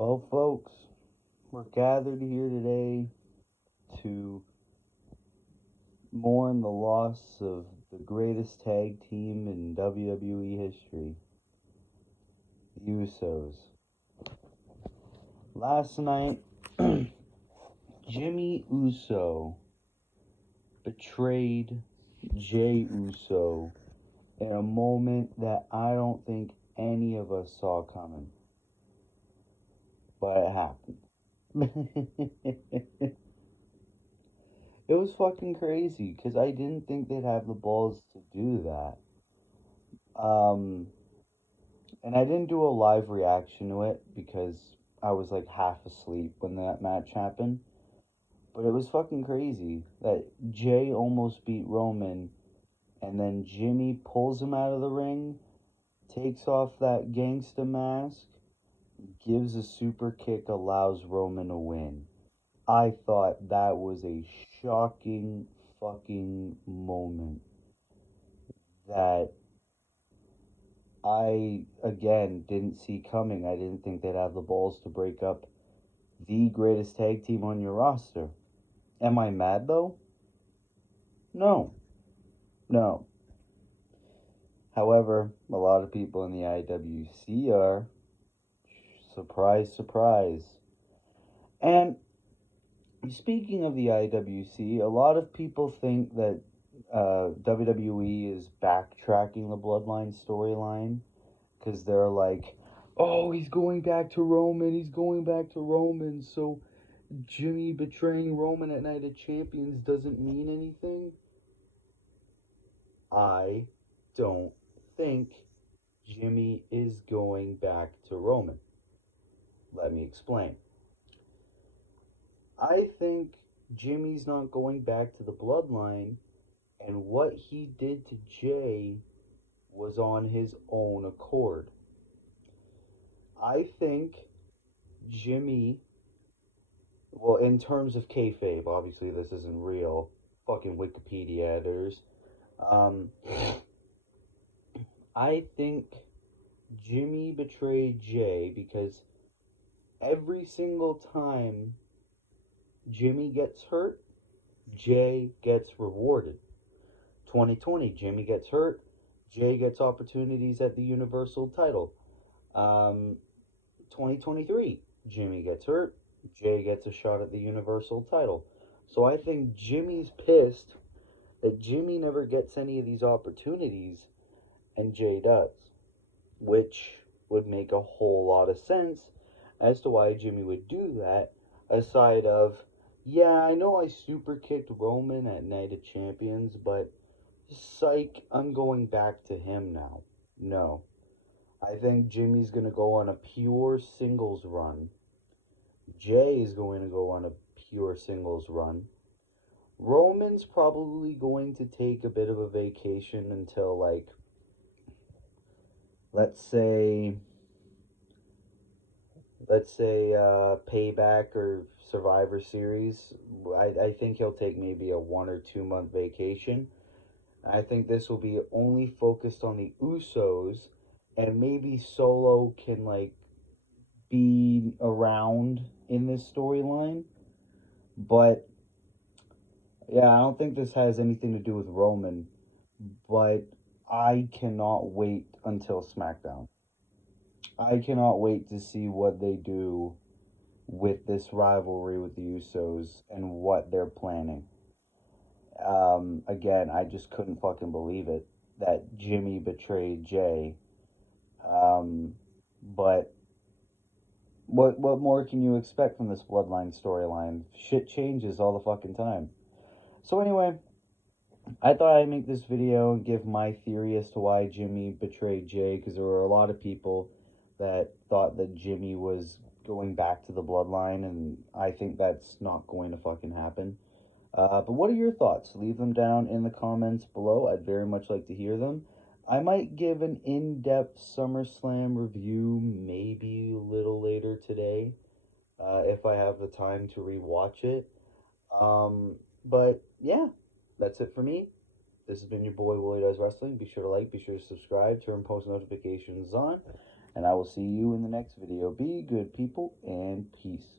Well, folks, we're gathered here today to mourn the loss of the greatest tag team in WWE history, the Usos. Last night, Jimmy Uso betrayed Jey Uso in a moment that I don't think any of us saw coming, but it happened. It was fucking crazy because I didn't think they'd have the balls to do that. Um, and I didn't do a live reaction to it because I was like half asleep when that match happened. But it was fucking crazy that Jay almost beat Roman, and then Jimmy pulls him out of the ring, takes off that gangsta mask, gives a super kick, allows Roman to win. I thought that was a shocking fucking moment that I, again, didn't see coming. I didn't think they'd have the balls to break up the greatest tag team on your roster. Am I mad though? No. No. However, a lot of people in the IWC are. Surprise, surprise. And speaking of the IWC, a lot of people think that WWE is backtracking the Bloodline storyline because they're like, oh, he's going back to Roman, he's going back to Roman, so Jimmy betraying Roman at Night of Champions doesn't mean anything. I don't think Jimmy is going back to Roman. Let me explain. I think Jimmy's not going back to the Bloodline, and what he did to Jay was on his own accord. I think Jimmy, well, in terms of kayfabe, obviously this isn't real. Fucking Wikipedia editors. Um, I think Jimmy betrayed Jay because every single time Jimmy gets hurt, Jay gets rewarded. 2020, Jimmy gets hurt, Jay gets opportunities at the Universal title. 2023, Jimmy gets hurt, Jay gets a shot at the Universal title. So I think Jimmy's pissed that Jimmy never gets any of these opportunities and Jay does, which would make a whole lot of sense as to why Jimmy would do that, aside of, yeah, I know I super kicked Roman at Night of Champions, but psych, I'm going back to him now. No. I think Jimmy's going to go on a pure singles run. Jay is going to go on a pure singles run. Roman's probably going to take a bit of a vacation until, like, let's say Payback or Survivor Series. I think he'll take maybe a 1 or 2 month vacation. I think this will be only focused on the Usos, and maybe Solo can like be around in this storyline. But yeah, I don't think this has anything to do with Roman. But I cannot wait until SmackDown. I cannot wait to see what they do with this rivalry with the Usos and what they're planning. Again, I just couldn't fucking believe it that Jimmy betrayed Jay. Um, but what more can you expect from this Bloodline storyline? Shit changes all the fucking time. So anyway, I thought I'd make this video and give my theory as to why Jimmy betrayed Jay, because there were a lot of people that thought that Jimmy was going back to the Bloodline, and I think that's not going to fucking happen. But what are your thoughts? Leave them down in the comments below. I'd very much like to hear them. I might give an in-depth SummerSlam review maybe a little later today, if I have the time to rewatch it. But yeah, that's it for me. This has been your boy Willie Does Wrestling. Be sure to like, be sure to subscribe, turn post notifications on. And I will see you in the next video. Be good, people, and peace.